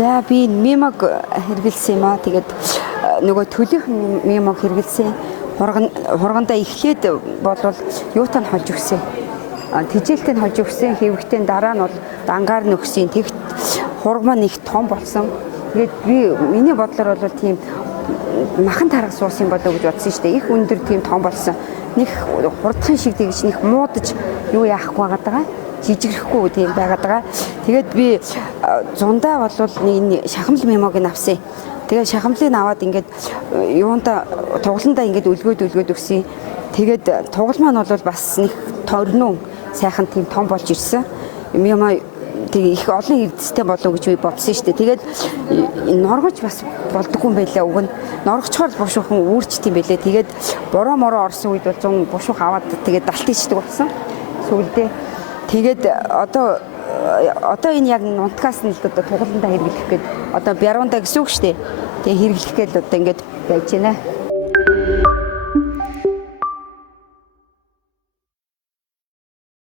За би мемог хэрэгэлсэн юм аа. Тэгээд нөгөө төлөх мемог хэрэгэлсэн. Хургандаа эхлээд болвол юутаа нь хольж өгсөн. Тижээлтэй нь хольж өгсөн. Хэвэгтэй дараа нь бол дангаар нь өгсөн. Тэгт хург маань их том болсон. Тэгээд би миний бодлоор бол тийм махан тарга суусан болоо гэж бодсон шүү дээ. Их өндөр тийм том болсон. Них хурдхан шиг тэгж них муудаж юу яахгүй байгаа. Жижигрэхгүй тийм байгаад байгаа. Тэгээд би зундаа болвол нэг шахамл мемог нь авсан. Тэгээд шахамлыг аваад ингээд юунда тугландаа ингээд өлгөөд өгсөн. Тэгээд тугал маань бол бас нэг торноо сайхан тийм том болж ирсэн. Мема тэг их олон эрдэстэй болов гэж би бодсон шүү дээ. Тэгээд норгож бас болдоггүй юм байлаа. Уг нь норгочхоор бушуухан үүрчт юм байлээ. Тэгээд бороо мороо орсон үед бол 100 бушуух аваад тэгээд далт ичдэг болсон. Сүүлдээ тэгээд одоо энэ яг нунтгаас нь л одоо тугаландаа хэрэглэх гээд одоо бяруундаа гэсэн үг шүү дээ. Тэгээ хэрэглэх гээд одоо ингээд байж байна.